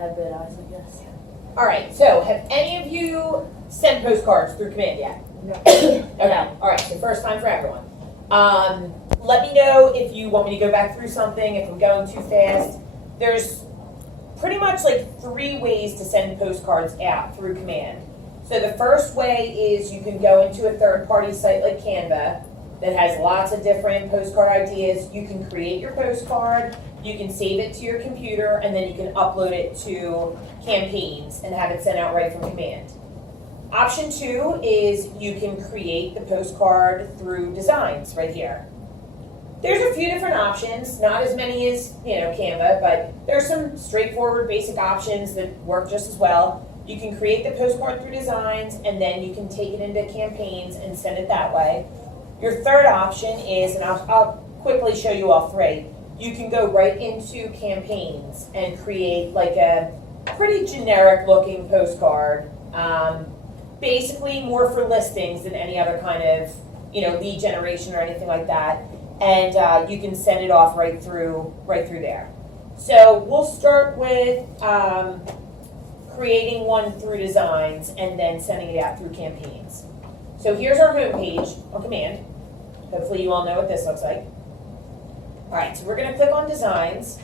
have good eyes, I guess. All right, so have any of you sent postcards through Command yet? No. Okay, all right, so first time for everyone. Let me know if you want me to go back through something, if I'm going too fast. There's pretty much like 3 ways to send postcards out through Command. So the first way is you can go into a third-party site like Canva that has lots of different postcard ideas. You can create your postcard, you can save it to your computer, and then you can upload it to Campaigns and have it sent out right from Command. Option 2 is you can create the postcard through Designs right here. There's a few different options, not as many as, Canva, but there's some straightforward basic options that work just as well. You can create the postcard through Designs, and then you can take it into Campaigns and send it that way. Your third option is, and I'll quickly show you all 3, you can go right into Campaigns and create like a pretty generic looking postcard, basically more for listings than any other kind of, lead generation or anything like that. And you can send it off right through there. So we'll start with creating one through Designs and then sending it out through Campaigns. So here's our home page on Command. Hopefully you all know what this looks like. All right, so we're going to click on Designs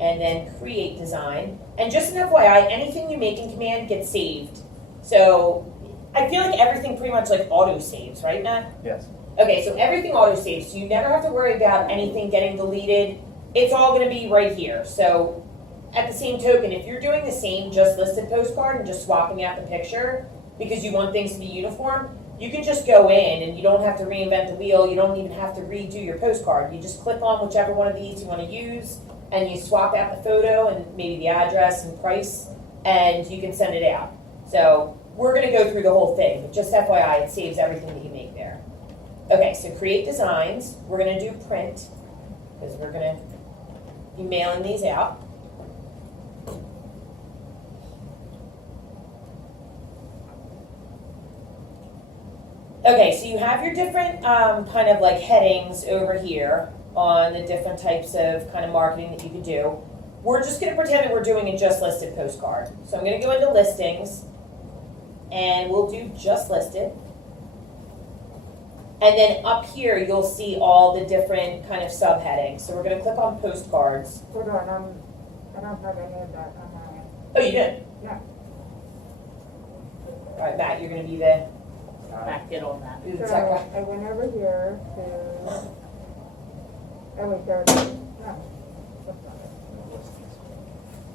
and then Create Design. And just an FYI, anything you make in Command gets saved. So I feel like everything pretty much like auto saves, right, Matt? Yes. Okay, so everything auto saves, so you never have to worry about anything getting deleted. It's all going to be right here. So at the same token, if you're doing the same just listed postcard and just swapping out the picture because you want things to be uniform, you can just go in and you don't have to reinvent the wheel. You don't even have to redo your postcard. You just click on whichever one of these you want to use and you swap out the photo and maybe the address and price and you can send it out. So we're going to go through the whole thing, but just FYI, it saves everything that you make there. Okay, so create designs. We're going to do print because we're going to be mailing these out. Okay, so you have your different kind of like headings over here on the different types of kind of marketing that you could do. We're just going to pretend that we're doing a just listed postcard. So I'm going to go into listings and we'll do just listed. And then up here you'll see all the different kind of subheadings. So we're going to click on postcards. Hold on, I don't have any of that on my end. Oh, you did? Yeah. All right, Matt, you're going to be the Matt, get on that. do the So tech guy. I went over here to, oh wait, there it is. No, that's not it.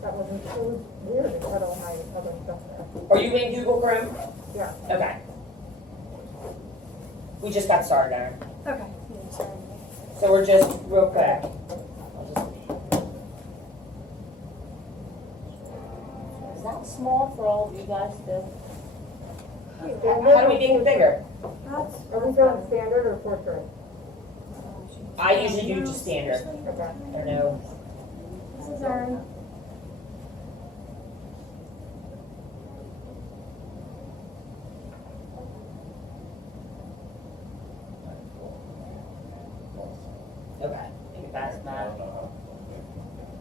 That wasn't, it was weird to cut all my other stuff there. Are you in Google Chrome? Yeah. Okay. We just got started, Aaron. Okay. So we're just real quick. Is that small for all of you guys to? How do we make it bigger? Are we doing standard or portrait? I usually do just standard. Okay. I don't know. This is our. Okay. That's not.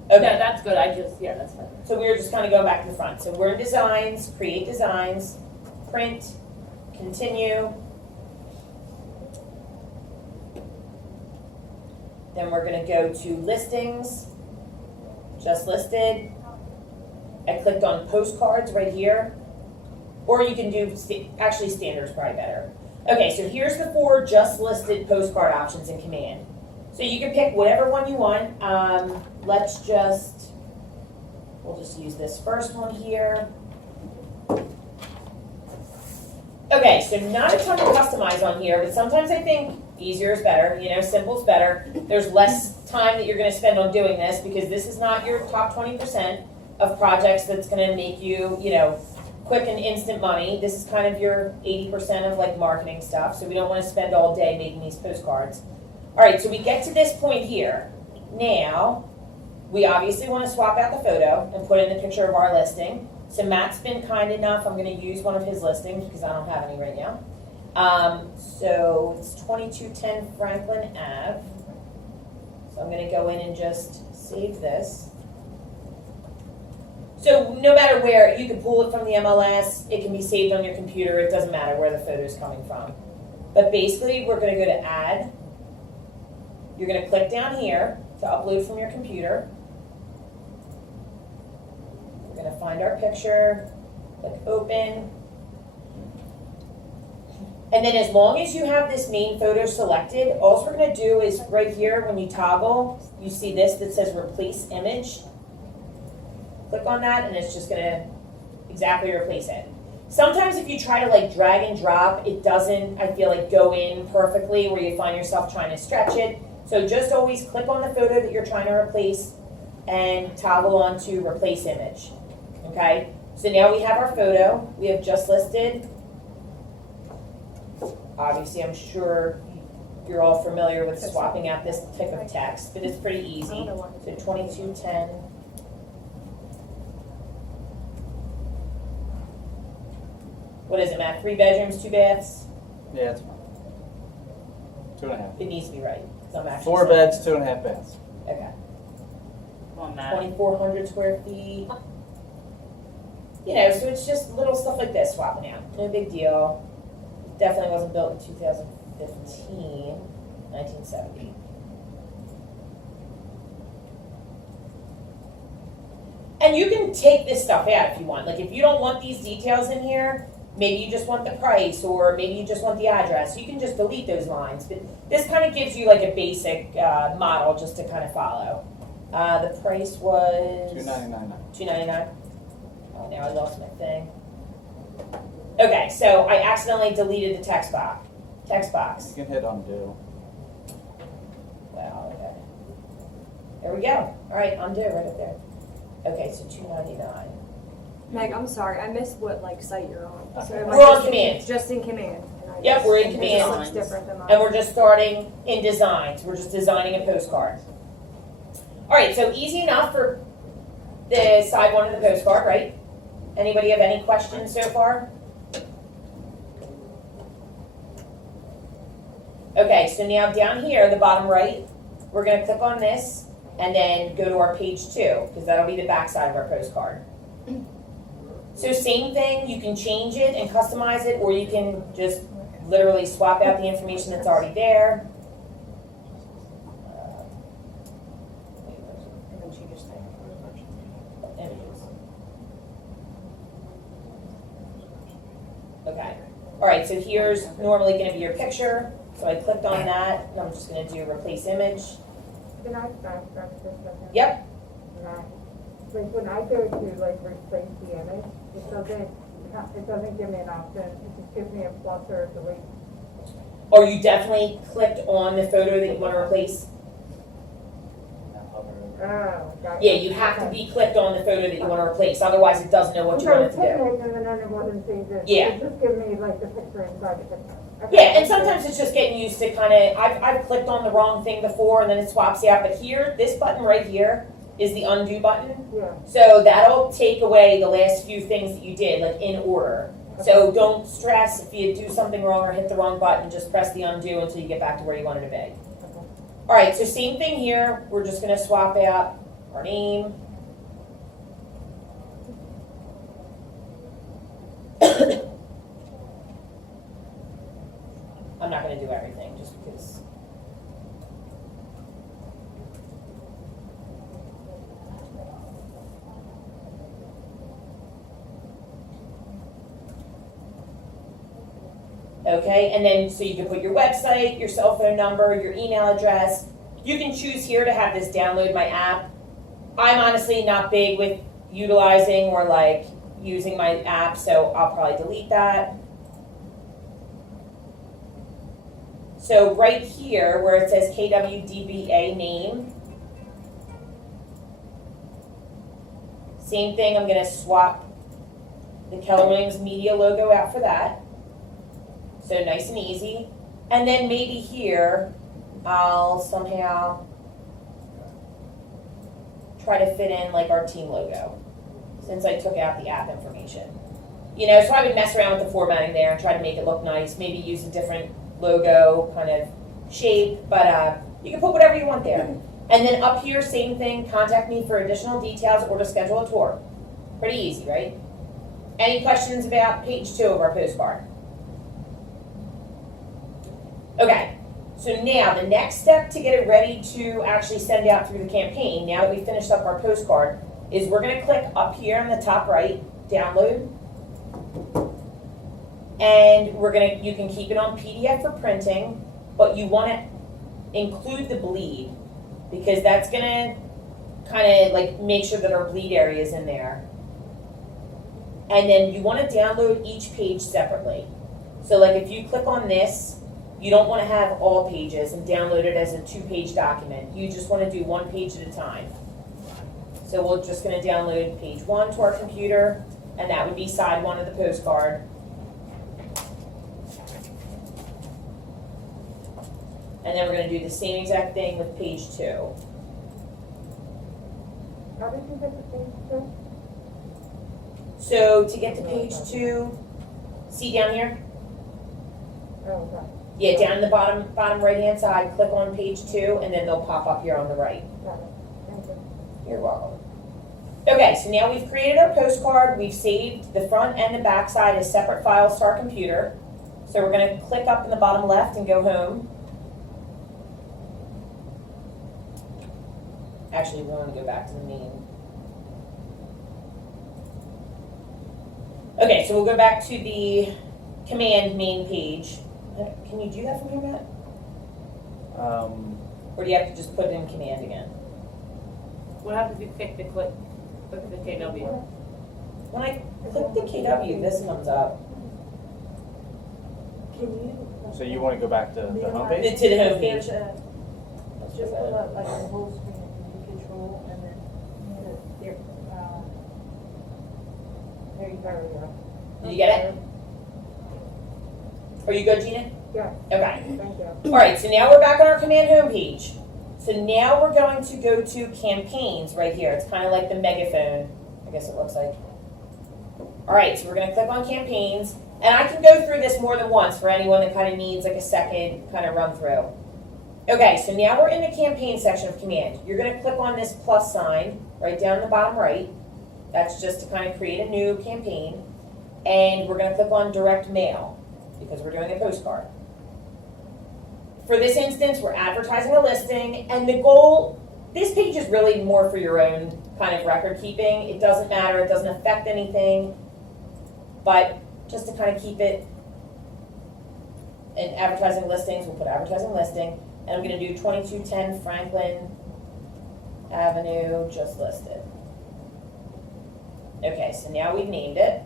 Okay. No, that's good. Yeah, that's fine. So we were just kind of going back to the front. So we're in designs, create designs, print, continue. Then we're going to go to listings, just listed. I clicked on postcards right here. Or you can do, actually standard's probably better. Okay, so here's the 4 just listed postcard options in Command. So you can pick whatever one you want. We'll just use this first one here. Okay, so not a ton to customize on here, but sometimes I think easier is better, simple's better. There's less time that you're gonna spend on doing this because this is not your top 20% of projects that's gonna make you, quick and instant money. This is kind of your 80% of like marketing stuff, so we don't wanna spend all day making these postcards. All right, so we get to this point here. Now, we obviously want to swap out the photo and put in the picture of our listing. So Matt's been kind enough, I'm going to use one of his listings because I don't have any right now. So it's 2210 Franklin Ave. So So I'm gonna go in and just save this. So no matter where, you can pull it from the MLS, it can be saved on your computer, it doesn't matter where the photo is coming from. But basically, we're gonna go to Add. You're gonna click down here to upload from your computer. We're gonna find our picture, click Open. And then as long as you have this main photo selected, all we're gonna do is right here, when you toggle, you see this that says Replace Image. Click on that and it's just gonna exactly replace it. Sometimes if you try to like drag and drop, it doesn't, I feel like, go in perfectly where you find yourself trying to stretch it. So just always click on the photo that you're trying to replace and toggle on to Replace Image, okay? So now we have our photo, we have just listed. Obviously, I'm sure you're all familiar with swapping out this type of text, but it's pretty easy. So 2210. What is it, Matt? 3 bedrooms, 2 baths? Yeah, it's fine. 2.5. It needs to be right, 'cause I'm actually 4 saying- beds, 2.5 baths. Okay. Come on, Matt. 2,400 square feet. You know, so it's just little stuff like this swapping out. No big deal. Definitely wasn't built in 2015, 1970. And you can take this stuff out if you want. Like if you don't want these details in here, maybe you just want the price or maybe you just want the address. You can just delete those lines. But this kind of gives you like a basic model just to kind of follow. The price was $299. $299. Oh, now I lost my thing. Okay, so I accidentally deleted the text box. You can hit undo. Wow, okay. There we go. All right, undo right up there. Okay, so $299. Meg, I'm sorry, I missed what like site you're on. So Okay. am I We're on just in- Command. Just in Command. And I Yep, just- we're in and Command. This looks different than mine. And we're just starting in designs. We're just designing a postcard. All right, so easy enough for the side one of the postcard, right? Anybody have any questions so far? Okay, so now down here, the bottom right, we're gonna click on this and then go to our page 2, because that'll be the back side of our postcard. So same thing, you can change it and customize it, or you can just literally swap out the information that's already there. And then she just said- Images. Okay, all right, so here's normally gonna be your picture. So I clicked on that, and I'm just gonna do replace image. Can I backtrack just a second? Yep, Matt? Like when I go to like replace the image, it doesn't give me an option, it just gives me a plus or a delete. or you definitely clicked on the photo that you wanna replace. Now hover over. Oh, got it. Yeah, you have to be clicked on the photo that you wanna replace, otherwise it doesn't know what you Okay, want it to do. picnic, and then it wasn't saved in. Yeah. It just give me like the picture inside the picture. Okay. Yeah, and sometimes it's just getting used to kinda, I've clicked on the wrong thing before and then it swaps you out, but here, this button right here is the undo button. Yeah, So that'll take away the last few things that you did, like in order. So don't stress if you do something wrong or hit the wrong button, just press the undo until you get back to where you wanted to be. okay. All right, so same thing here, we're just gonna swap out our name. I'm not gonna do everything, just because. Okay, and then so you can put your website, your cell phone number, your email address. You can choose here to have this download my app. I'm honestly not big with utilizing or like using my app, so I'll probably delete that. So right here where it says KWDBA name, same thing, I'm gonna swap the Keller Williams Media logo out for that. So nice and easy. And then maybe here, I'll somehow try to fit in like our team logo, since I took out the app information. You know, so I would mess around with the formatting there and try to make it look nice, maybe use a different logo kind of shape, but you can put whatever you want there. And then up here, same thing, contact me for additional details or to schedule a tour. Pretty easy, right? Any questions about page 2 of our postcard? Okay, so now the next step to get it ready to actually send out through the campaign, now that we finished up our postcard, is we're gonna click up here on the top right, download. And you can keep it on PDF for printing, but you wanna include the bleed because that's gonna kinda like make sure that our bleed area is in there. And then you wanna download each page separately. So like if you click on this, you don't wanna have all pages and download it as a 2-page document. You just wanna do 1 page at a time. So we're just gonna download page 1 to our computer, and that would be side 1 of the postcard. And then we're gonna do the same exact thing with page 2. How did you get the page two? So to get to page 2, see down here? Oh, okay. Yeah, down in the bottom right-hand side, click on page 2, and then they'll pop up here on the right. Got it. Thank you. You're welcome. Okay, so now we've created our postcard. We've saved the front and the back side as separate files to our computer. So we're gonna click up in the bottom left and go home. Actually, we want to go back to the main. Okay, so we'll go back to the command main page. Can you do that from here, Matt? Or do you have to just put it in command again? What happens if you click the KW? When I click the KW, this comes up. Can you? So you want to go back to the homepage? To the home There's page. just pull up like the whole screen and you control and then there you go. Did you get it? Are you good, Gina? Yeah, Okay. thank you. All right, so now we're back on our command home page. So now we're going to go to campaigns right here. It's kind of like the megaphone, I guess it looks like. All right, so we're going to click on campaigns. And I can go through this more than once for anyone that kind of needs like a second kind of run through. Okay, so now we're in the campaign section of command. You're going to click on this plus sign right down in the bottom right. That's just to kind of create a new campaign. And we're going to click on direct mail because we're doing a postcard. For this instance, we're advertising a listing, and the goal, this page is really more for your own kind of record keeping. It doesn't matter, it doesn't affect anything, but just to kind of keep it, and advertising listings, we'll put advertising listing, and I'm going to do 2210 Franklin Avenue, just listed. Okay, so now we've named it.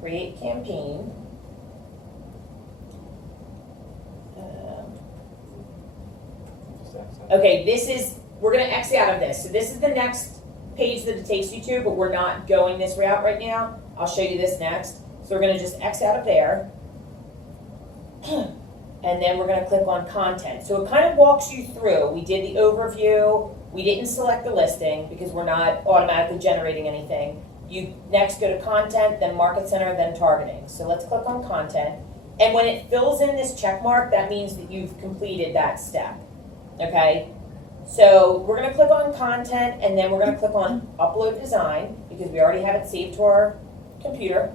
Create campaign. Okay, we're going to exit out of this. So this is the next page that it takes you to, but we're not going this route right now. I'll show you this next. So we're going to just exit out of there. And then we're going to click on content. So it kind of walks you through. We did the overview. We didn't select the listing because we're not automatically generating anything. You next go to content, then market center, then targeting. So let's click on content. And when it fills in this check mark, that means that you've completed that step. Okay? So we're going to click on content, and then we're going to click on upload design because we already have it saved to our computer.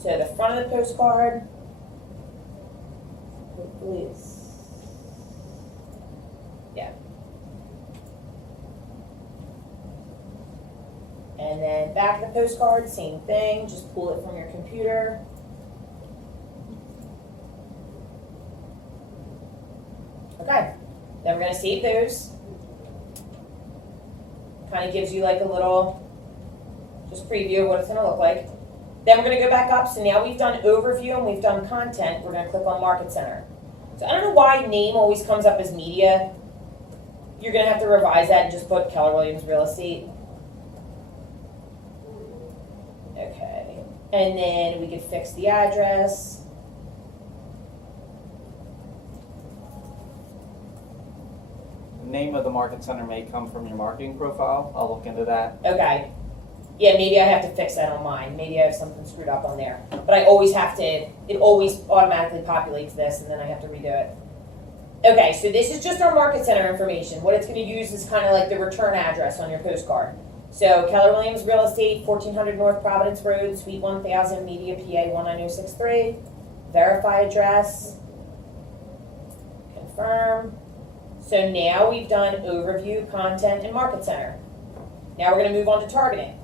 So the front of the postcard, hopefully it's, yeah. And then back of the postcard, same thing, just pull it from your computer. Okay, then we're going to save those. Kind of gives you like a little, just preview of what it's going to look like. Then we're going to go back up. So now we've done overview and we've done content. We're going to click on market center. So I don't know why name always comes up as media. You're going to have to revise that and just put Keller Williams Real Estate. Okay, and then we could fix the address. Name of the market center may come from your marketing profile. I'll look into that. Okay. Yeah, maybe I have to fix that on mine. Maybe I have something screwed up on there. But I always have to, it always automatically populates this and then I have to redo it. Okay, so this is just our market center information. What it's gonna use is kind of like the return address on your postcard. So Keller Williams Real Estate, 1400 North Providence Road, Suite 1000, Media, PA 19063. Verify address. Confirm. So now we've done overview, content, and market center. Now we're gonna move on to targeting.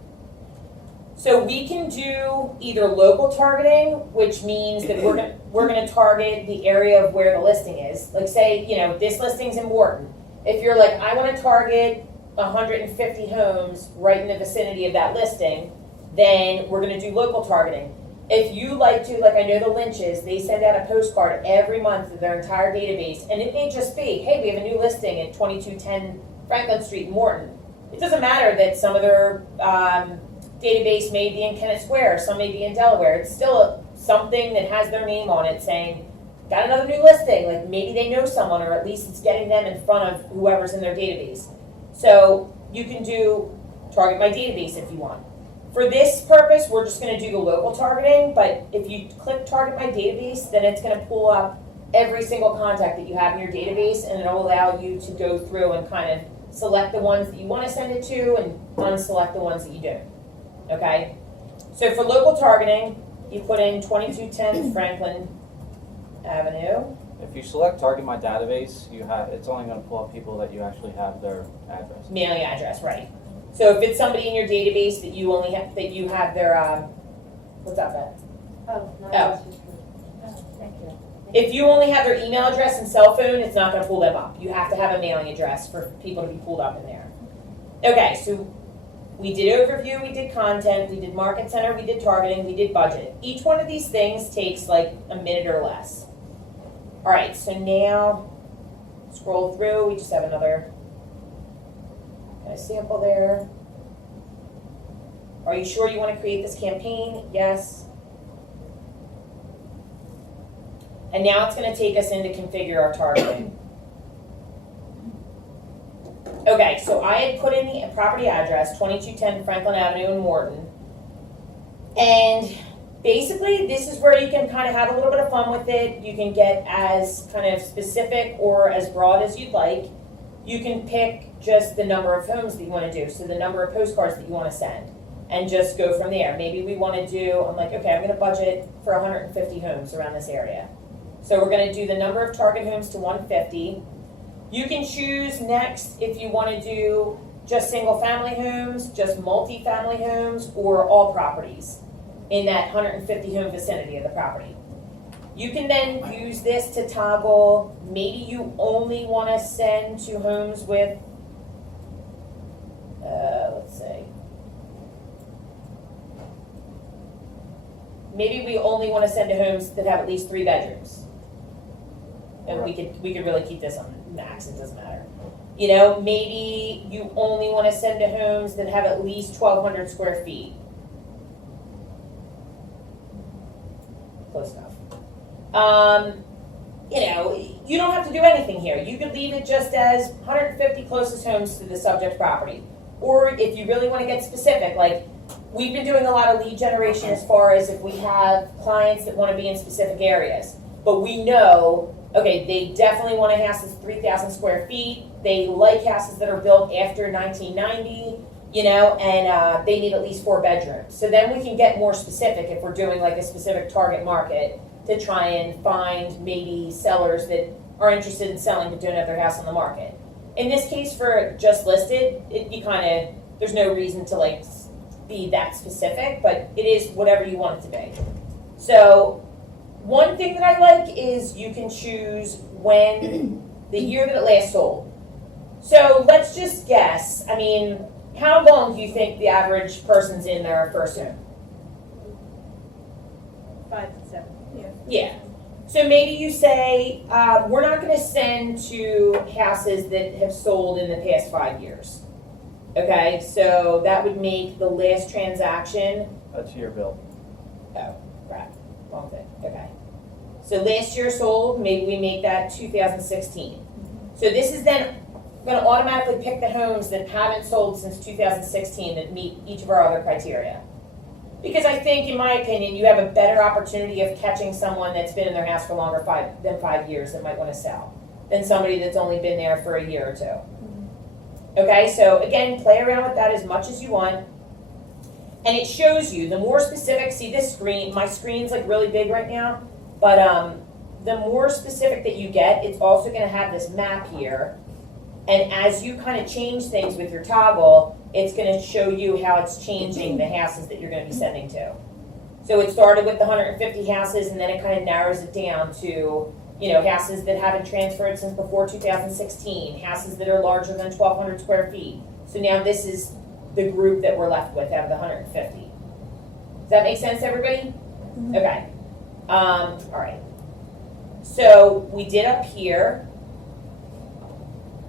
So we can do either local targeting, which means that we're gonna target the area of where the listing is. Like say, this listing's in Morton. If you're like, I wanna target 150 homes right in the vicinity of that listing, then we're gonna do local targeting. If you like to, like I know the Lynches, they send out a postcard every month to their entire database, and it may just be, hey, we have a new listing at 2210 Franklin Street in Morton. It doesn't matter that some of their database may be in Kennett Square, some may be in Delaware. It's still something that has their name on it saying, got another new listing. Like maybe they know someone, or at least it's getting them in front of whoever's in their database. So you can do target my database if you want. For this purpose, we're just gonna do the local targeting, but if you click target my database, then it's gonna pull up every single contact that you have in your database, and it'll allow you to go through and kind of select the ones that you wanna send it to and unselect the ones that you don't. Okay, so for local targeting, you put in 2210 Franklin Avenue. If you select target my database, it's only going to pull up people that you actually have their address. Mailing address, right? So if it's somebody in your database that you have their what's up, Beth? Oh, no, Oh. that's just true. Thank you. If you only have their email address and cell phone, it's not going to pull them up. You have to have a mailing address for people to be pulled up in there. Okay, so we did overview, we did content, we did market center, we did targeting, we did budget. Each one of these things takes like a minute or less. All right, so now scroll through, we just have another kind of sample there. Are you sure you want to create this campaign? Yes. And now it's going to take us in to configure our targeting. Okay, so I had put in the property address, 2210 Franklin Avenue in Morton. And basically, this is where you can kind of have a little bit of fun with it. You can get as kind of specific or as broad as you'd like. You can pick just the number of homes that you want to do, so the number of postcards that you want to send, and just go from there. Maybe we want to do, I'm like, okay, I'm going to budget for 150 homes around this area. So we're going to do the number of target homes to 150. You can choose next if you want to do just single family homes, just multi-family homes, or all properties in that 150 home vicinity of the property. You can then use this to toggle, maybe you only want to send to homes with, let's see. Maybe we only want to send to homes that have at least 3 bedrooms. And we could really keep this on max, it doesn't matter. Maybe you only want to send to homes that have at least 1,200 square feet. Close enough. You don't have to do anything here. You could leave it just as 150 closest homes to the subject property. Or if you really want to get specific, like we've been doing a lot of lead generation as far as if we have clients that want to be in specific areas. But we know, okay, they definitely want a house that's 3,000 square feet. They like houses that are built after 1990, and they need at least 4 bedrooms. So then we can get more specific if we're doing like a specific target market to try and find maybe sellers that are interested in selling but don't have their house on the market. In this case, for just listed, there's no reason to be that specific, but it is whatever you want it to be. So one thing that I like is you can choose when, the year that it last sold. So let's just guess, how long do you think the average person's in their first home? 5 to 7. Yeah. Yeah. So maybe you say, we're not going to send to houses that have sold in the past 5 years. Okay, so that would make the last transaction. That's year bill. Oh, crap. Wrong thing. Okay. So last year sold, maybe we make that 2016. So this is then going to automatically pick the homes that haven't sold since 2016 that meet each of our other criteria. Because I think, in my opinion, you have a better opportunity of catching someone that's been in their house for longer than 5 years that might want to sell. than somebody that's only been there for a year or two. Okay, so again, play around with that as much as you want. And it shows you, the more specific, see this screen, my screen's like really big right now, but the more specific that you get, it's also gonna have this map here. And as you kind of change things with your toggle, it's gonna show you how it's changing the houses that you're gonna be sending to. So it started with the 150 houses, and then it kind of narrows it down to, you know, houses that haven't transferred since before 2016, houses that are larger than 1,200 square feet. So now this is the group that we're left with out of the 150. Does that make sense, everybody? Okay. All right. So we did up here.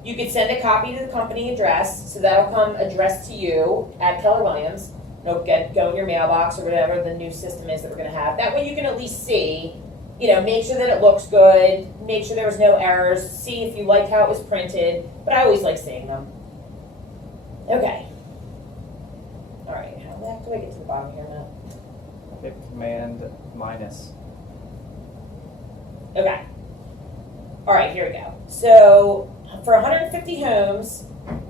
You could send a copy to the company address, so that'll come addressed to you at Keller Williams. It'll go in your mailbox or whatever the new system is that we're going to have. That way you can at least see, you know, make sure that it looks good, make sure there was no errors, see if you like how it was printed. But I always like seeing them. Okay. All right. How the heck do I get to the bottom here, Matt? Hit Command minus. Okay. All right, here we go. So for 150 homes,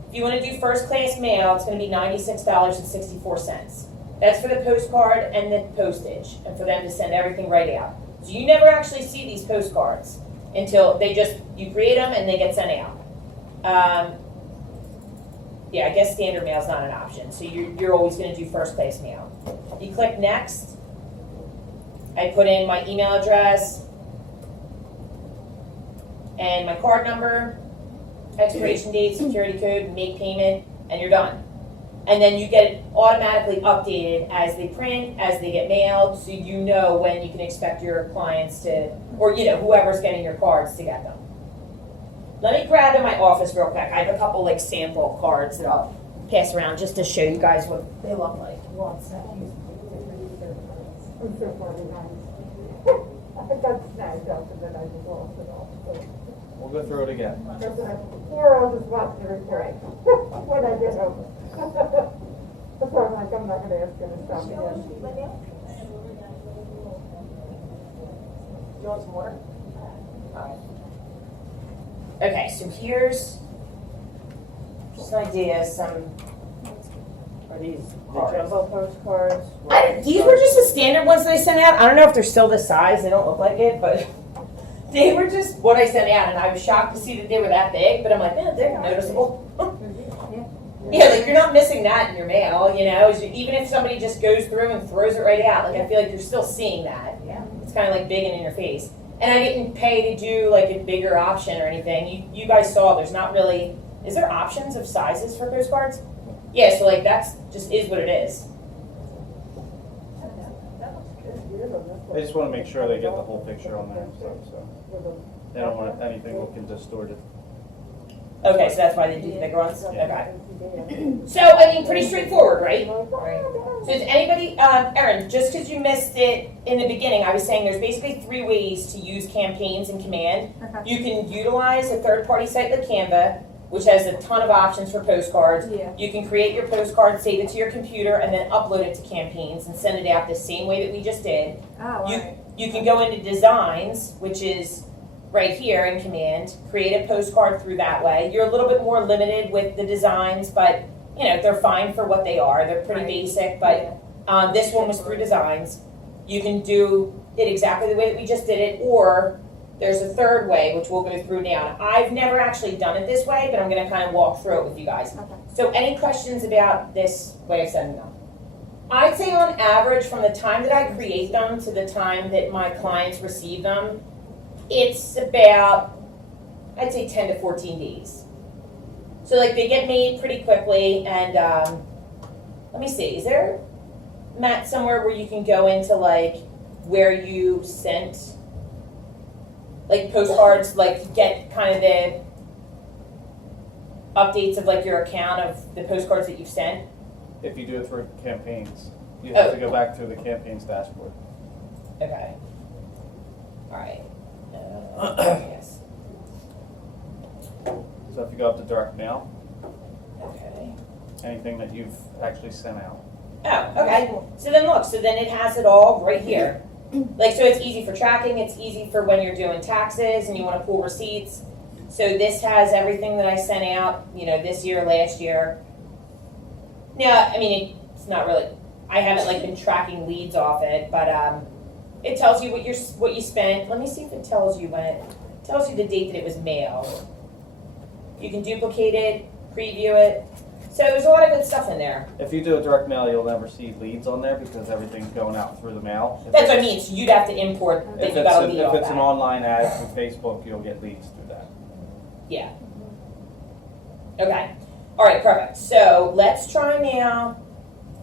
if you want to do first class mail, it's going to be $96.64. That's for the postcard and the postage, and for them to send everything right out. So you never actually see these postcards until you create them and they get sent out. Yeah, I guess standard mail is not an option, so you're always going to do first class mail. You click next. I put in my email address and my card number, expiration date, security code, make payment, and you're done. And then you get it automatically updated as they print, as they get mailed, so you know when you can expect your clients to, or you know, whoever's getting your cards to get them. Let me grab in my office real quick. I have a couple like sample cards that I'll pass around just to show you guys what they look like. One second. I'm so 49. I got snagged up and then I just lost it all. So, We'll go through it again. here I'll just watch the report when I get home. That's why I'm like, I'm not gonna ask him to stop again. You want some water? Okay, so here's just an idea, Are these the jumbo postcards? these were just the standard ones that I sent out. I don't know if they're still this size, they don't look like it, but they were just what I sent out, and I was shocked to see that they were that big, but I'm like, they're noticeable. Yeah, like you're not missing that in your mail, you know, even if somebody just goes through and throws it right out, like I feel like you're still seeing that. Yeah. It's kind of like big and in your face. And I didn't pay to do like a bigger option or anything. You guys saw there's not really, is there options of sizes for postcards? Yeah, so like that's just is what it is. They just want to make sure they get the whole picture on there, so they don't want anything looking distorted. Okay, so that's why they do the bigger ones? Yeah. Okay. So, I mean, pretty straightforward, right? So does anybody, Erin, just because you missed it in the beginning, I was saying there's basically 3 ways to use campaigns in Command. Okay. You can utilize a third-party site like Canva, which has a ton of options for postcards. Yeah. You can create your postcard, save it to your computer, and then upload it to campaigns and send it out the same way that we just did. Oh, alright. You can go into designs, which is right here in Command, create a postcard through that way. You're a little bit more limited with the designs, but you know, they're fine for what they are. They're pretty Right. basic, but this one was through designs. You can do it exactly the way that we just did it, or there's a third way, which we'll go through now. I've never actually done it this way, but I'm gonna kind of walk through it with you guys. Okay. So any questions about this way of sending them? I'd say on average, from the time that I create them to the time that my clients receive them, it's about, I'd say 10 to 14 days. So like they get made pretty quickly, and let me see, is there, Matt, somewhere where you can go into like where you sent like postcards, like get kind of the updates of like your account of the postcards that you've sent? If you do it through campaigns, you have to go back through the campaigns dashboard. Okay. All right. Yes. So if you go up to direct mail, Okay. anything that you've actually sent out. Oh, okay. So then look, so then it has it all right here. Like, so it's easy for tracking, it's easy for when you're doing taxes and you want to pull receipts. So this has everything that I sent out, this year, last year. Now, I mean, it's not really, I haven't like been tracking leads off it, but it tells you what you spent. Let me see if it tells you it tells you the date that it was mailed. You can duplicate it, preview it. So there's a lot of good stuff in there. If you do a direct mail, you'll never see leads on there because everything's going out through the mail. That's what I mean. So you'd have to import that you got a lead If off it's an that. online ad through Facebook, you'll get leads through that. Yeah. Okay. All right, perfect. So let's try now.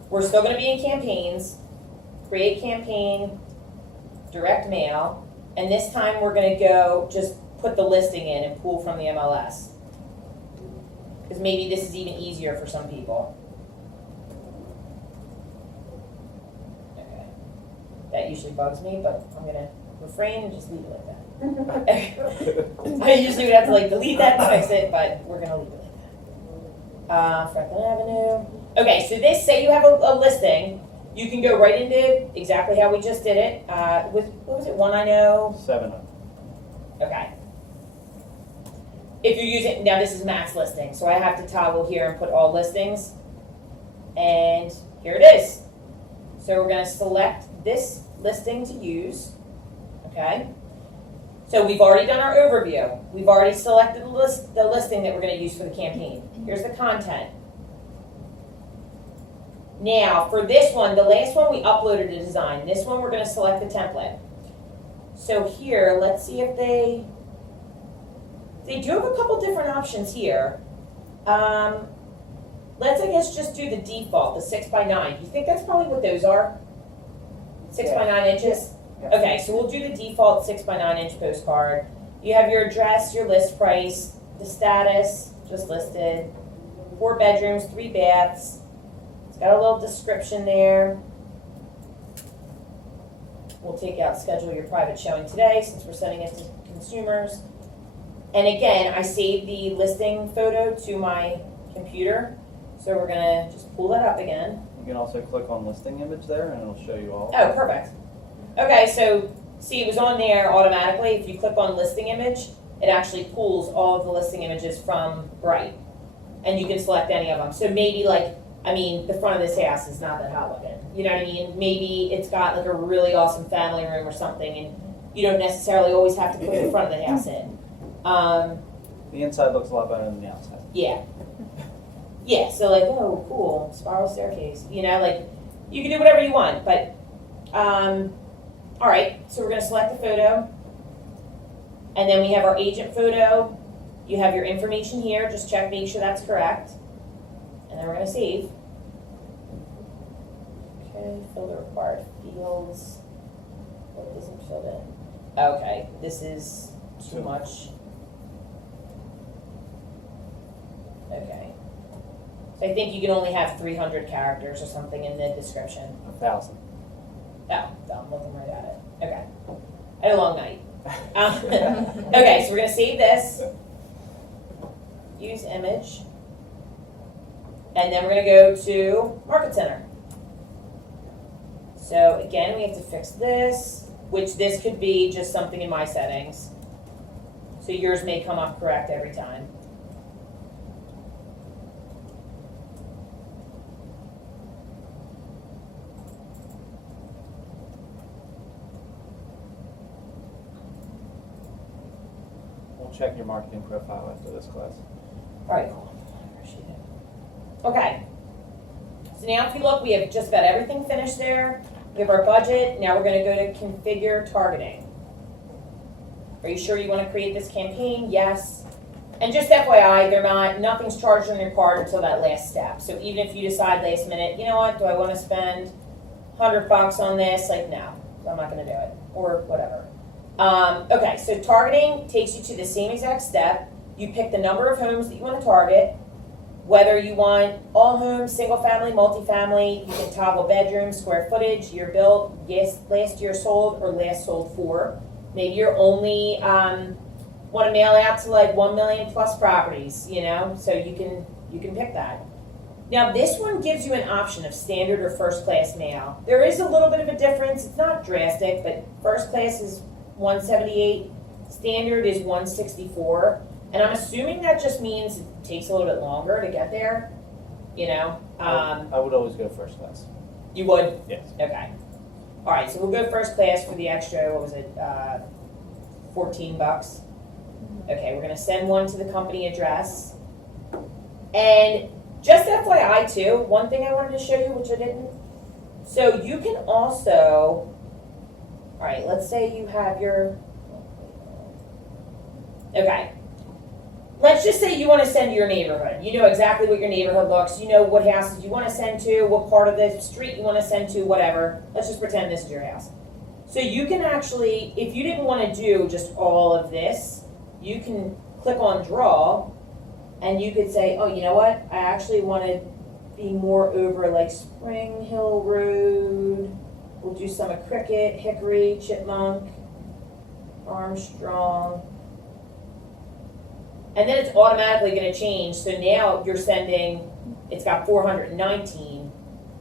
We're still going to be in campaigns. Create campaign, direct mail. And this time we're going to go just put the listing in and pull from the MLS. Because maybe this is even easier for some people. Okay. That usually bugs me, but I'm going to refrain and just leave it like that. I usually would have to like delete that and fix it, but we're going to leave it like that. Franklin Avenue. Okay, so this, say you have a listing, you can go right into exactly how we just did it. What was it, 190? 7. Okay. If you're using, now this is max listing, so I have to toggle here and put all listings. And here it is. So we're going to select this listing to use. Okay. So we've already done our overview. We've already selected the listing that we're going to use for the campaign. Here's the content. Now, for this one, the last one we uploaded a design. This one we're going to select the template. So here, let's see if they do have a couple different options here. Let's, I guess, just do the default, the 6x9. Do you think that's probably what those are? 6x9 inches? Yeah. Okay, so we'll do the default 6x9 inch postcard. You have your address, your list price, the status, just listed, 4 bedrooms, 3 baths. It's got a little description there. We'll take out schedule your private showing today since we're sending it to consumers. And again, I saved the listing photo to my computer. So we're gonna just pull that up again. You can also click on listing image there and it'll show you all. Oh, perfect. Okay, so see, it was on there automatically. If you click on listing image, it actually pulls all of the listing images from Bright. And you can select any of them. So maybe like, I mean, the front of this house is not that hot looking. You know what I mean? Maybe it's got like a really awesome family room or something, and you don't necessarily always have to put the front of the house in. The inside looks a lot better than the outside. Yeah. Yeah, so like, oh, cool, spiral staircase. Like, you can do whatever you want, but, all right, so we're going to select the photo. And then we have our agent photo. You have your information here. Just check, make sure that's correct. And then we're going to save. Okay, fill the required fields. What isn't filled in? Okay, this is too much. Okay. So I think you can only have 300 characters or something in the description. 1,000. Oh, I'm looking right at it. Okay. I had a long night. Okay, so we're going to save this. Use image. And then we're going to go to Market Center. So again, we have to fix this, which this could be just something in my settings. So yours may come up correct every time. We'll check your marketing profile after this class. All right, cool. Appreciate it. Okay. So now if you look, we have just about everything finished there. We have our budget. Now we're going to go to configure targeting. Are you sure you want to create this campaign? Yes. And just FYI, nothing's charged on your card until that last step. So even if you decide last minute, you know what, do I want to spend $100 on this? Like, no, I'm not going to do it, or whatever. Okay, so targeting takes you to the same exact step. You pick the number of homes that you want to target, whether you want all homes, single family, multifamily. You can toggle bedrooms, square footage, year built, yes, last year sold, or last sold for. Maybe you're only want to mail out to like 1 million plus properties, so you can pick that. Now this one gives you an option of standard or first class mail. There is a little bit of a difference. It's not drastic, but first class is $178, standard is $164, And I'm assuming that just means it takes a little bit longer to get there, you know? I would always go first class. You would? Yes. Okay. All right, so we'll go first class for the extra, what was it, $14? Okay, we're gonna send one to the company address. And just FYI too, one thing I wanted to show you, which I didn't. So you can also, all right, let's say you have your, okay. Let's just say you want to send to your neighborhood. You know exactly what your neighborhood looks. You know what houses you want to send to, what part of the street you want to send to, whatever. Let's just pretend this is your house. So you can actually, if you didn't want to do just all of this, you can click on draw and you could say, oh, you know what? I actually want to be more over like Spring Hill Road. We'll do some of Cricket, Hickory, Chipmunk, Armstrong. And then it's automatically going to change. So now you're sending, it's got 419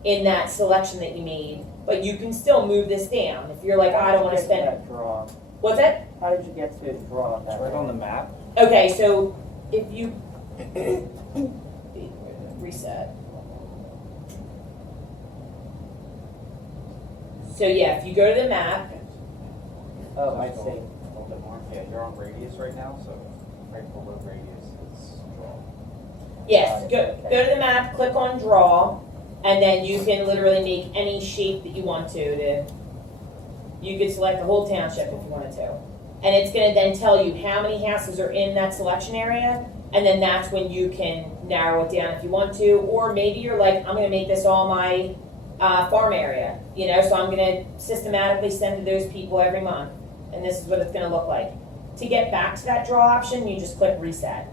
in that selection that you made, but you can still move this down. If you're like, I don't want to spend. That draw. What's that? How did you get to draw that? It's right on the map. Okay, so if you reset. So yeah, if you go to the map, Oh, I see. A little bit more. Yeah, you're on radius right now, so right below radius is draw. yes, go to the map, click on draw, and then you can literally make any shape that you want to. You could select the whole township if you wanted to. And it's gonna then tell you how many houses are in that selection area, and then that's when you can narrow it down if you want to, or maybe you're like, I'm gonna make this all my farm area, you know, so I'm gonna systematically send to those people every month, and this is what it's gonna look like. To get back to that draw option, you just click reset.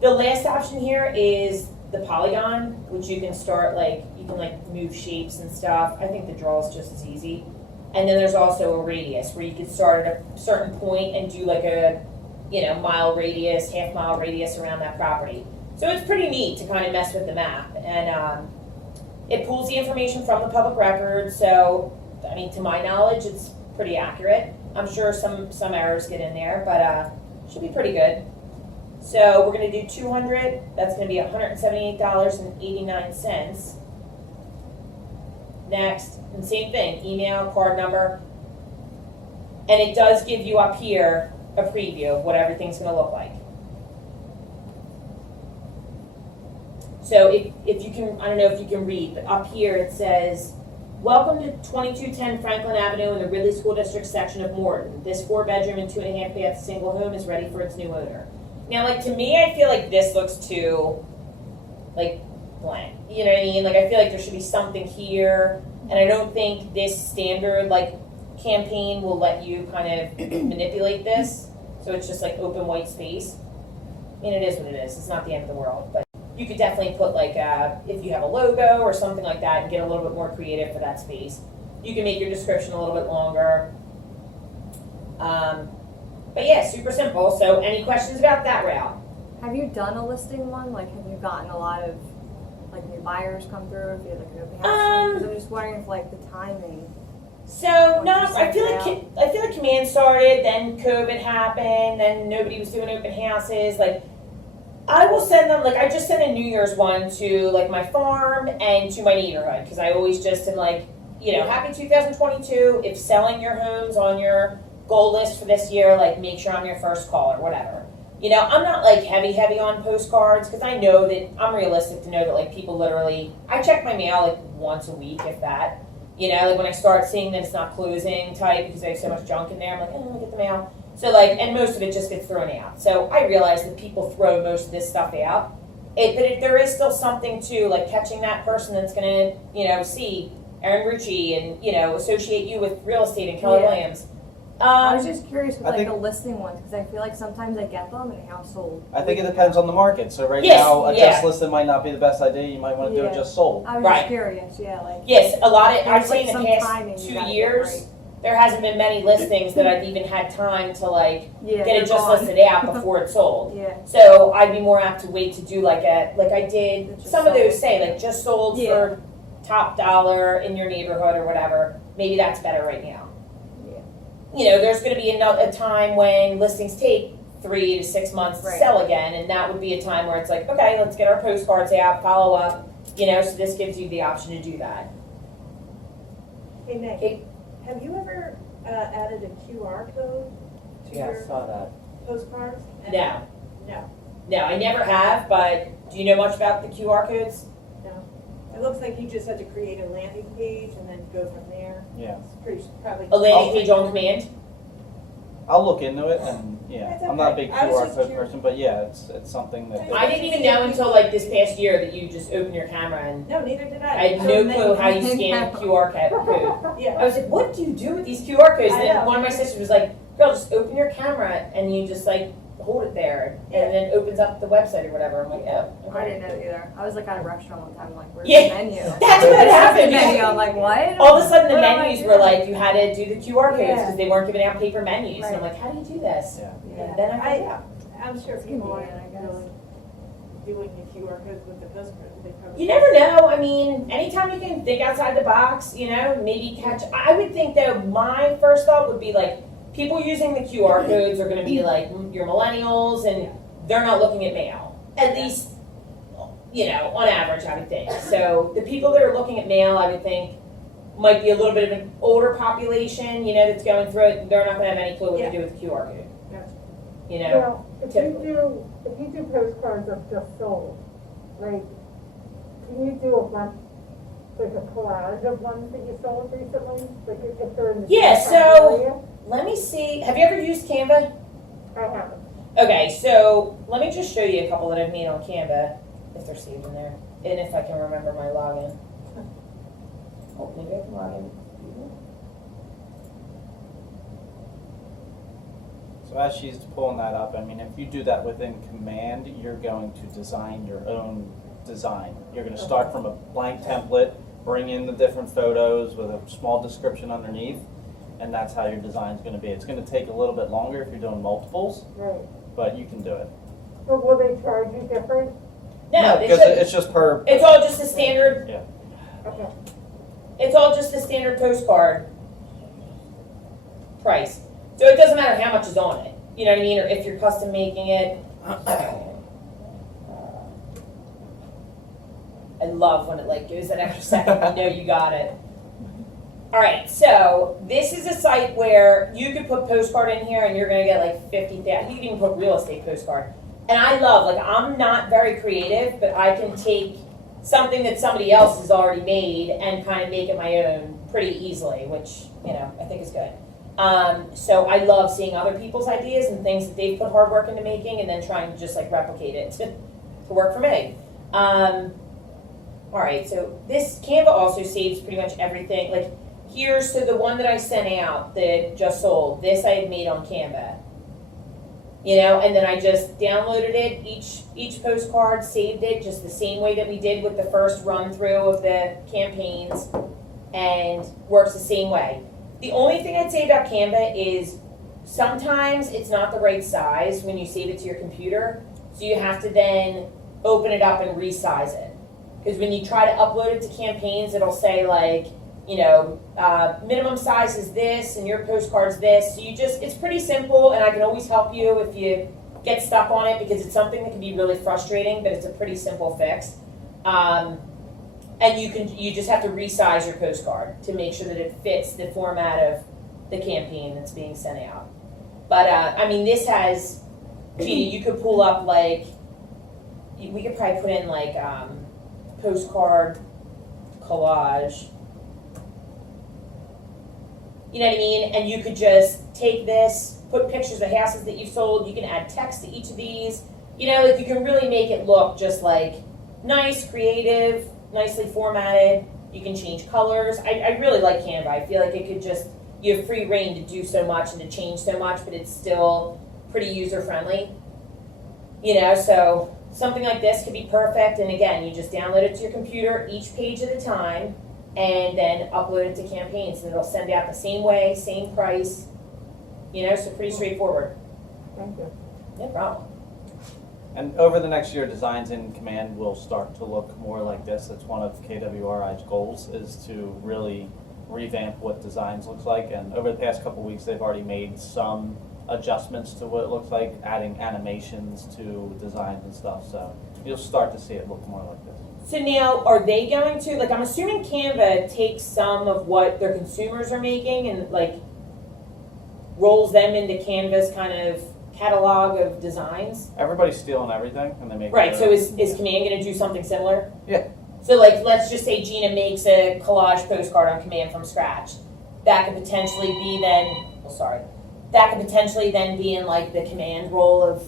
The last option here is the Polygon, which you can start like, you can like move shapes and stuff. I think the draw is just as easy. And then there's also a radius where you can start at a certain point and do like a, you know, mile radius, half-mile radius around that property. So it's pretty neat to kind of mess with the map. And it pulls the information from the public record. So, I mean, to my knowledge, it's pretty accurate. I'm sure some errors get in there, but should be pretty good. So we're going to do 200. That's going to be $178.89. Next, and same thing, email, card number. And it does give you up here a preview of what everything's going to look like. So if you can, I don't know if you can read, but up here it says, welcome to 2210 Franklin Avenue in the Ridley School District section of Morton. This 4-bedroom and 2.5-bath single home is ready for its new owner. Now, like, to me, I feel like this looks too, like, blank. You know what I mean? Like, I feel like there should be something here, and I don't think this standard, like, campaign will let you kind of manipulate this. So it's just, like, open white space. I mean, it is what it is. It's not the end of the world, but you could definitely put, like, if you have a logo or something like that and get a little bit more creative for that space. You can make your description a little bit longer. But yeah, super simple. So any questions about that route? Have you done a listing one? Like, have you gotten a lot of, like, new buyers come through? If you had, like, an open house? Because I'm just wondering if, like, the timing. So no, I feel like Command started, then COVID happened, then nobody was doing open houses. Like, I will send them, like, I just sent a New Year's one to, like, my farm and to my neighborhood, because I always just am like, you know, happy 2022. If selling your homes on your goal list for this year, like, make sure I'm your first call or whatever. You know, I'm not, like, heavy on postcards, because I know that I'm realistic to know that, like, people literally, I check my mail, like, once a week, if that. You know, like, when I start seeing that it's not closing type because I have so much junk in there, I'm like, oh, let me get the mail. So, like, and most of it just gets thrown out. So I realize that people throw most of this stuff out. But there is still something to, like, catching that person that's going to, you know, see Aaron Rucci and, you know, associate you with real estate and Keller Yeah. Williams. I was just curious with, I like, think- the listing ones, because I feel like sometimes I get them and the house sold. I think it depends on the market. So right Yes, now, a yeah. just listed might not be the best idea. You might want to do it Yeah. just sold. I was Right. just curious, yeah, like. Yes, a lot of, I'd There's, say like, in some the past timing you 2 gotta get years, right. there hasn't been many listings that I've even had time to, like, Yeah, get they're it just gone. listed out before it sold. Yeah. So I'd be more apt to wait to do like I did, That just some of those sold. say like just sold Yeah. for top dollar in your neighborhood or whatever. Maybe that's better right now. Yeah. You know, there's going to be a time when listings take 3 to 6 months to Right. sell again, and that would be a time where it's like, okay, let's get our postcards out, follow up, you know, so this gives you the option to do that. Hey Nick, Okay. have you ever added a QR code to Yeah, I your saw that. postcards? No, No, no, I never have, but do you know much about the QR codes? no. It looks like you just had to create a landing page and then go from there. Yeah, It's pretty, probably. A landing page on command? I'll look into it and, yeah, That's I'm not a okay. big I was QR just code curious. person, but yeah, it's something that. I didn't even know until like this past year that you just open your camera and No, neither did I. I had no clue how you scan a QR code. I Yeah, was like, what do you do with these QR codes? And I then know. one of my sisters was like, girl, just open your camera and you just like hold it there Yeah. and then it opens up the website or whatever. I'm like, oh, I okay. didn't know either. I was like at a restaurant one time, like, where's Yeah. the menu? That's what happened. The menu. I'm like, what? All of a sudden the What am I menus were doing? like, you had to do the QR codes Yeah. because they weren't giving out paper menus. And I'm Right. like, how do you do this? Yeah. And then I found out. I'm sure It's people aren't convenient, I guess. really doing the QR codes with the postcard. They probably- You never know. I mean, anytime you can think outside the box, you know, maybe catch. I would think though, my first thought would be like, people using the QR codes are going to be like your millennials, and they're not looking at mail. At least, you know, on average, I would think. So the people that are looking at mail, I would think, might be a little bit of an older population, you know, that's going through it. They're not going to have any clue what to do with the QR code. Gotcha. You know. Well, if you do postcards of just sold, like, can you do a bunch, like a collage of ones that you sold recently? Like if they're in the Yeah, same so- area? Let me see. Have you ever used Canva? I haven't. Okay, so let me just show you a couple that I've made on Canva, if they're saved in there, and if I can remember my login. Oh, maybe I can log in. So as she's pulling that up, I mean, if you do that within command, you're going to design your own design. You're gonna start from a blank template, bring in the different photos with a small description underneath, and that's how your design's gonna be. It's gonna take a little bit longer if you're doing multiples, Right. but you can do it. But will they charge you different? No, they Because should. it's just per. It's all just a standard. Yeah. Okay. It's all just a standard postcard price. So it doesn't matter how much is on it. You know what I mean? Or if you're custom making it. I love when it like goes that extra second. You know you got it. All right, so this is a site where you could put postcard in here and you're gonna get like 50,000. You can even put real estate postcard. And I love, like, I'm not very creative, but I can take something that somebody else has already made and kind of make it my own pretty easily, which, you know, I think is good. So I love seeing other people's ideas and things that they've put hard work into making and then trying to just like replicate it to work for me. All right, so this Canva also saves pretty much everything. Like here's, so the one that I sent out that just sold, this I had made on Canva. You know, and then I just downloaded it, each postcard, saved it just the same way that we did with the first run through of the campaigns, and works the same way. The only thing I'd say about Canva is sometimes it's not the right size when you save it to your computer, so you have to then open it up and resize it. Because when you try to upload it to campaigns, it'll say like, you know, minimum size is this and your postcard's this. So you just, it's pretty simple, and I can always help you if you get stuck on it because it's something that can be really frustrating, but it's a pretty simple fix. And you just have to resize your postcard to make sure that it fits the format of the campaign that's being sent out. But I mean, this has, gee, you could pull up like, we could probably put in like postcard collage. You know what I mean? And you could just take this, put pictures of houses that you've sold. You can add text to each of these. You know, like you can really make it look just like nice, creative, nicely formatted. You can change colors. I really like Canva. I feel like it could just, you have free reign to do so much and to change so much, but it's still pretty user friendly. You know, so something like this could be perfect. And again, you just download it to your computer each page at a time, and then upload it to campaigns, and it'll send out the same way, same price, you know, so pretty straightforward. Thank you. No problem. And over the next year, designs in command will start to look more like this. That's one of KWRI's goals, is to really revamp what designs looks like. And over the past couple weeks, they've already made some adjustments to what it looks like, adding animations to designs and stuff, so you'll start to see it look more like this. So now, are they going to, like, I'm assuming Canva takes some of what their consumers are making and like rolls them into Canva's kind of catalog of designs? Everybody's stealing everything and they make Right, their so own. is Command gonna do something similar? Yeah. So like, let's just say Gina makes a collage postcard on Command from scratch. That could potentially be then, that could potentially then be in like the Command role of,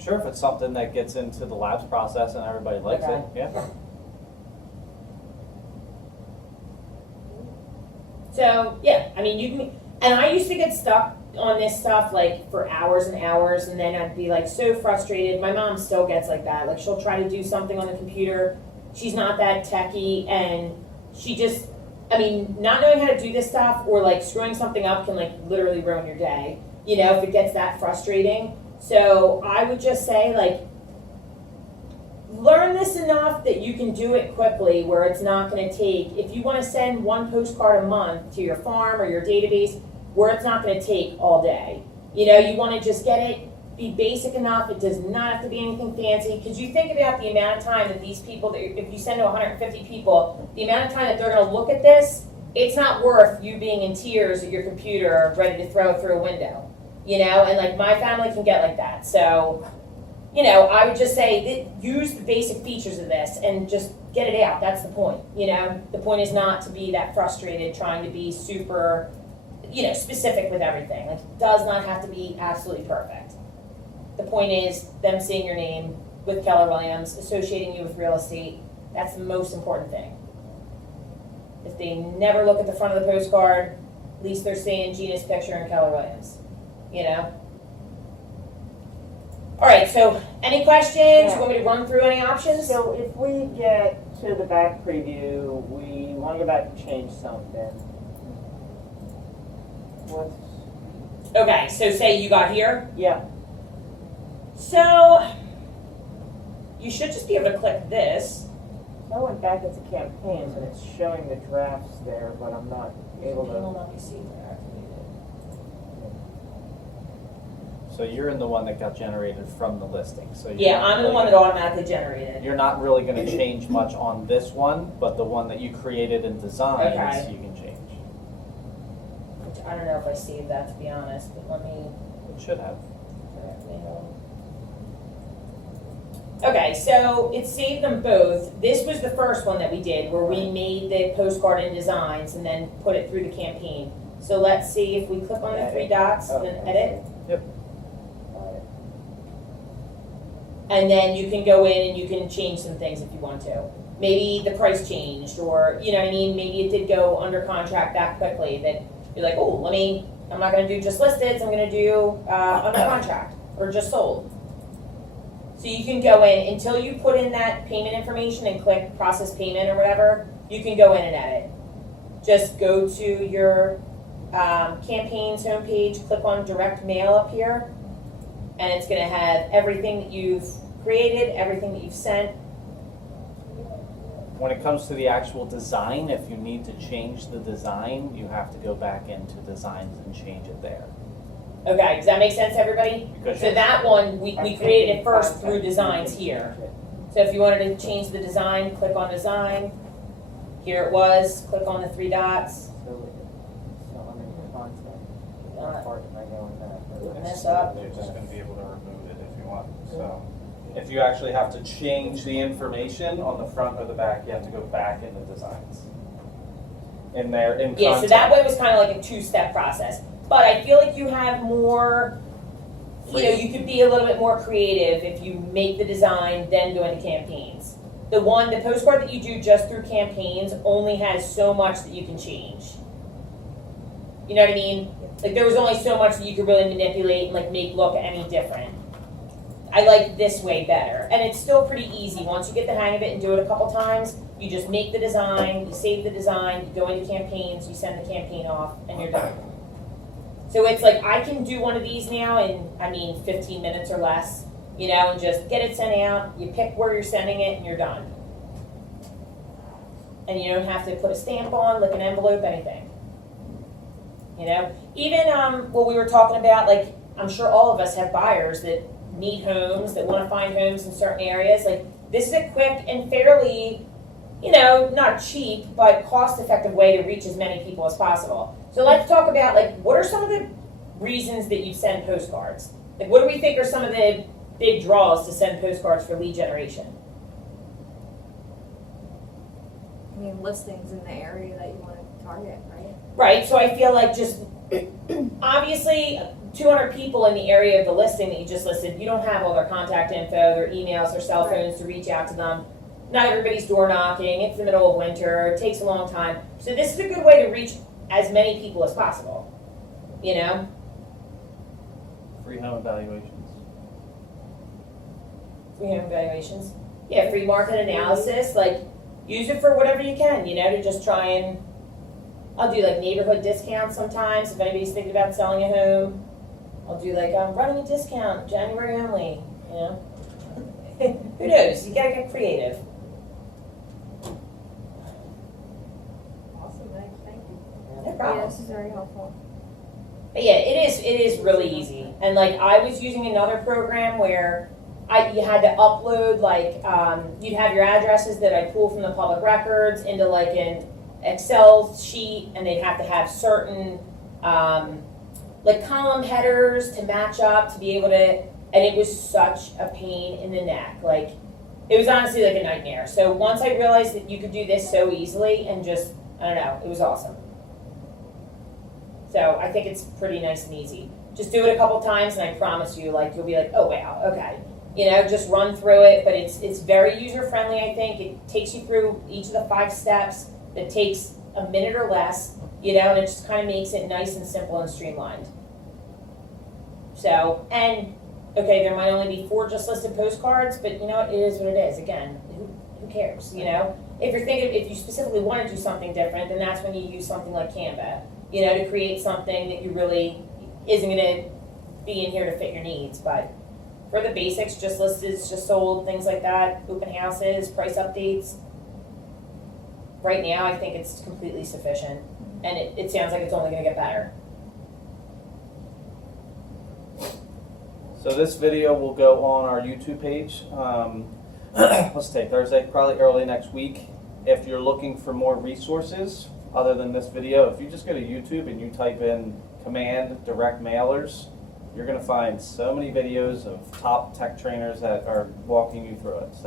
Sure, if it's something that gets into the labs process and everybody likes Okay. it, yeah. so, yeah, I mean, you can, and I used to get stuck on this stuff like for hours and hours, and then I'd be like so frustrated. My mom still gets like that. Like she'll try to do something on the computer. She's not that techie, and she just, I mean, not knowing how to do this stuff or like screwing something up can like literally ruin your day, you know, if it gets that frustrating. So I would just say like, learn this enough that you can do it quickly where it's not going to take, if you want to send one postcard a month to your farm or your database, where it's not going to take all day. You know, you want to just get it, be basic enough. It does not have to be anything fancy, because you think about the amount of time that these people, that if you send to 150 people, the amount of time that they're going to look at this, it's not worth you being in tears at your computer ready to throw it through a window. You know, and like my family can get like that. So, you know, I would just say that use the basic features of this and just get it out. That's the point. You know, the point is not to be that frustrated trying to be super, you know, specific with everything. Like, it does not have to be absolutely perfect. The point is them seeing your name with Keller Williams, associating you with real estate. That's the most important thing. If they never look at the front of the postcard, at least they're seeing Gina's picture and Keller Williams. You know? All right, so any questions? You want me to run through any options? So if we get to the back preview, we want to go back and change something. What's, Okay, so say you got here. yeah, So you should just be able to click this. I went back into campaigns and it's showing the drafts there, but I'm not able Will to. not be seen there. So you're in the one that got generated from the listing, so you're Yeah, not I'm the really one that gonna- automatically generated. You're not really gonna change much on this one, but the one that you created in designs, Okay. you can change. Which I don't know if I saved that, to be honest, but let me. It should have. Okay, so it saved them both. This was the first one that we did, where we made the postcard in designs and then put it through the campaign. So let's see if we click on the three dots and then edit. Yep. And then you can go in and you can change some things if you want to. Maybe the price changed, or, you know what I mean, maybe it did go under contract that quickly that you're like, oh, I'm not gonna do just listed, I'm gonna do under contract, or just sold. So you can go in, until you put in that payment information and click process payment or whatever, you can go in and edit. Just go to your campaigns homepage, click on direct mail up here, and it's gonna have everything that you've created, everything that you've sent. When it comes to the actual design, if you need to change the design, you have to go back into designs and change it there. Okay, does that make sense, everybody? Because So that one, we created it first through designs here. So if you wanted to change the design, click on design. Here it was, click on the three dots. So I'm in content. How Uh, far can I go in that? Mess up. You're just gonna be able to remove it if you want, so. If you actually have to change the information on the front or the back, you have to go back into designs. In there, in content. Yeah, so that way was kind of like a two-step process. But I feel like you have more, you know, you could be a little bit more creative if you make the design, then go into campaigns. The postcard that you do just through campaigns only has so much that you can change. You know what I mean? Like, there was only so much that you could really manipulate and like make look any different. I like this way better. And it's still pretty easy. Once you get the hang of it and do it a couple times, you just make the design, you save the design, you go into campaigns, you send the campaign off, and you're done. So it's like, I can do one of these now in, 15 minutes or less, you know, and just get it sent out, you pick where you're sending it, and you're done. And you don't have to put a stamp on, like an envelope, anything. You know? Even what we were talking about, like, I'm sure all of us have buyers that need homes, that want to find homes in certain areas. Like, this is a quick and fairly, you know, not cheap, but cost-effective way to reach as many people as possible. So let's talk about, like, what are some of the reasons that you send postcards? Like, what do we think are some of the big draws to send postcards for lead generation? I mean, listings in the area that you want to target, right? Right, so I feel like just, obviously, 200 people in the area of the listing that you just listed, you don't have all their contact info, their emails, their cell phones to reach out to them. Not everybody's door knocking, it's the middle of winter, it takes a long time. So this is a good way to reach as many people as possible, you know? Free home evaluations. Free home evaluations. Yeah, free market analysis, like, use it for whatever you can, you know, to just try and, I'll do like neighborhood discounts sometimes, if anybody's thinking about selling a home. I'll do like, I'm running a discount, January only, you know? Who knows, you gotta get creative. Awesome, thank you. No problem. Yeah, this is very helpful. But yeah, it is really easy. And like, I was using another program where you had to upload, like, you'd have your addresses that I pull from the public records into like an Excel sheet, and they'd have to have certain, like, column headers to match up to be able to, and it was such a pain in the neck. Like, it was honestly like a nightmare. So once I realized that you could do this so easily and just, I don't know, it was awesome. So I think it's pretty nice and easy. Just do it a couple times, and I promise you, like, you'll be like, oh wow, okay. You know, just run through it, but it's very user-friendly, I think. It takes you through each of the 5 steps. It takes a minute or less, you know, and it just kind of makes it nice and simple and streamlined. So, and, okay, there might only be 4 just listed postcards, but you know what, it is what it is. Again, who cares, you know? If you're thinking, if you specifically want to do something different, then that's when you use something like Canva, you know, to create something that you really isn't going to be in here to fit your needs. But for the basics, just listed, just sold, things like that, open houses, price updates, right now I think it's completely sufficient. And it sounds like it's only going to get better. So this video will go on our YouTube page. Let's say Thursday, probably early next week. If you're looking for more resources other than this video, if you just go to YouTube and you type in command direct mailers, you're going to find so many videos of top tech trainers that are walking you through it. So